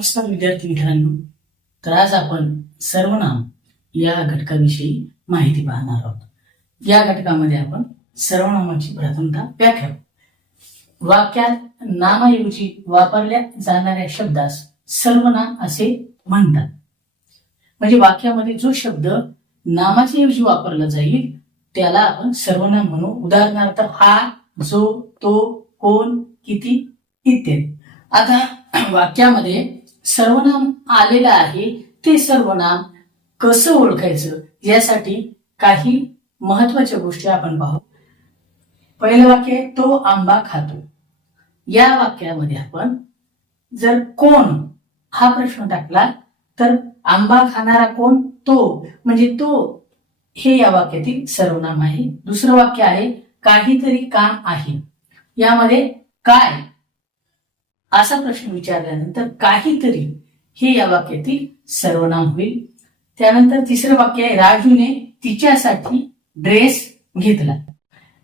नमस्कार विद्यार्थी मित्रांनो तर आज आपण सर्वनाम या घटकाविषयी माहिती पाहणार आहोत. या घटकामध्ये आपण सर्वनामाची प्रथमता व्याख्या वाक्यात नामाऐवजी वापरल्या जाणाऱ्या शब्दास सर्वनाम असे म्हणतात. म्हणजे वाक्यामध्ये जो शब्द नामाच्या ऐवजी वापरला जाईल त्याला आपण सर्वनाम म्हणू. उदाहरणार्थ हा जो तो कोण किती इत्यादी. आता वाक्यामध्ये सर्वनाम आलेलं आहे ते सर्वनाम कसं ओळखायचं यासाठी काही महत्त्वाच्या गोष्टी आपण पाहू. पहिलं वाक्य आहे, तो आंबा खातो. या वाक्यामध्ये आपण जर कोण हा प्रश्न टाकला तर आंबा खाणारा कोण? तो. म्हणजे तो हे या वाक्यातील सर्वनाम आहे. दुसरं वाक्य आहे काहीतरी काम आहे. यामध्ये काय असा प्रश्न विचारल्यानंतर काहीतरी हे या वाक्यातील सर्वनाम होईल. त्यानंतर तिसरं वाक्य आहे राजूने तिच्यासाठी ड्रेस घेतला.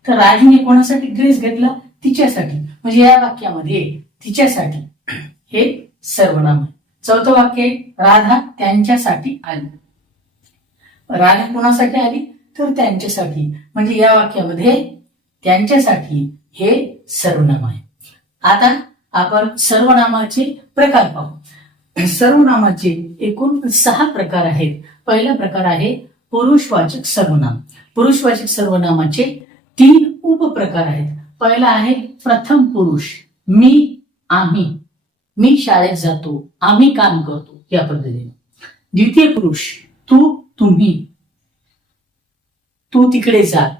तर राजूने कोणासाठी ड्रेस घेतला? तिच्यासाठी. म्हणजे या वाक्यामध्ये तिच्यासाठी हे सर्वनाम आहे. चौथं वाक्य आहे राधा त्यांच्यासाठी आली. राधा कोणासाठी आली? तर त्यांच्यासाठी. म्हणजे या वाक्यामध्ये त्यांच्यासाठी हे सर्वनाम आहे. आता आपण सर्वनामाचे प्रकार पाहू. सर्वनामाचे एकूण सहा प्रकार आहेत. पहिला प्रकार आहे पुरुषवाचक सर्वनाम. पुरुषवाचक सर्वनामाचे तीन उपप्रकार आहेत. पहिला आहे प्रथम पुरुष मी आम्ही. मी शाळेत जातो आम्ही काम करतो या पद्धतीने. द्वितीय पुरुष तू तुम्ही. तू तिकडे जा.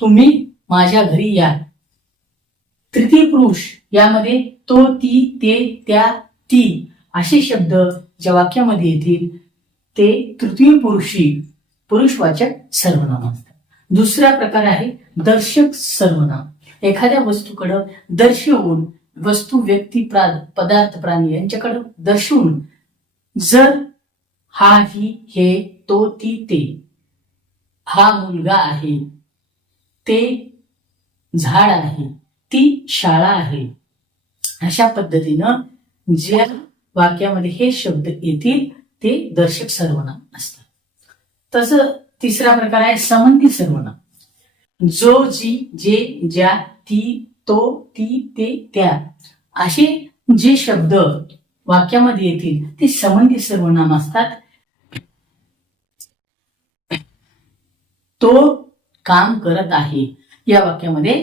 तुम्ही माझ्या घरी या. तृतीय पुरुष यामध्ये तो ती ते त्या ती असे शब्द ज्या वाक्यामध्ये येतील ते तृतीय पुरुषी पुरुषवाचक सर्वनाम असतात. दुसरा प्रकार आहे दर्शक सर्वनाम. एखाद्या वस्तूकडं दर्शवून वस्तू व्यक्ती प्राण पदार्थ प्राणी यांच्याकडं दर्शवून जर हा ही हे तो ती ते हा मुलगा आहे ते झाड आहे ती शाळा आहे. अशा पद्धतीनं ज्या वाक्यामध्ये हे शब्द येतील ते दर्शक सर्वनाम असतात. तस तिसरा प्रकार आहे संबंधी सर्वनाम जो जी जे ज्या ती तो ती ते त्या असे जे शब्द वाक्यामध्ये येतील ते संबंधी सर्वनाम असतात तो काम करत आहे. या वाक्यामध्ये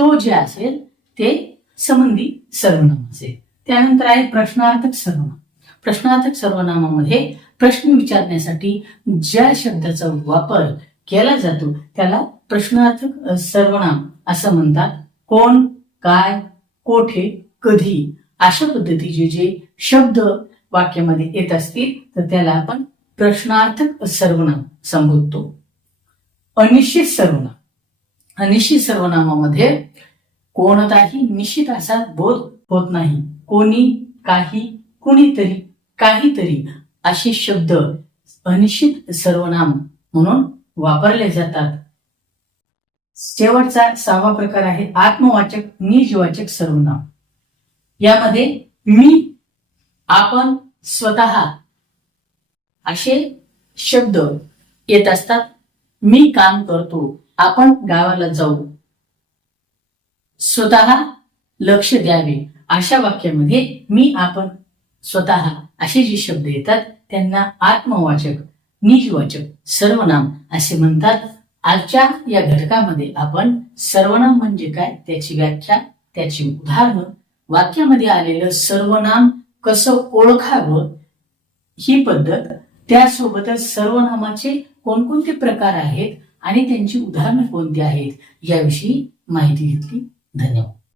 तो जे असेल ते संबंधी सर्वनाम असेल. त्यानंतर आहे प्रश्नार्थक सर्वनाम. प्रश्नार्थक सर्वनामामध्ये प्रश्न विचारण्यासाठी ज्या शब्दाचा वापर केला जातो त्याला प्रश्नार्थक सर्वनाम असं म्हणतात. कोण काय कोठे कधी अशा पद्धतीचे जे शब्द वाक्यामध्ये येत असतील तर त्याला आपण प्रश्नार्थक सर्वनाम संबोधतो. अनिश्चित सर्वनाम. निश्चित सर्वनामामध्ये कोणताही निश्चित असा बोध होत नाही. कोणी काही कुणीतरी काहीतरी असे शब्द अनिश्चित सर्वनाम म्हणून वापरले जातात. शेवटचा सहावा प्रकार आहे आत्मवाचक निजवाचक सर्वनाम. यामध्ये मी आपण स्वतः असे शब्द येत असतात. मी काम करतो. आपण गावाला जाऊ. स्वतः लक्ष द्यावे. अशा वाक्यामध्ये मी आपण स्वतः असे जे शब्द येतात त्यांना आत्मवाचक निजवाचक सर्वनाम असे म्हणतात. आजच्या या घटकामध्ये आपण सर्वनाम म्हणजे काय त्याची व्याख्या त्याची उदाहरणं वाक्यामध्ये आलेलं सर्वनाम कसं ओळखावं ही पद्धत त्यासोबतच सर्वनामाचे कोणकोणते प्रकार आहेत आणि त्यांची उदाहरणं कोणती आहेत याविषयी माहिती घेतली. धन्यवाद.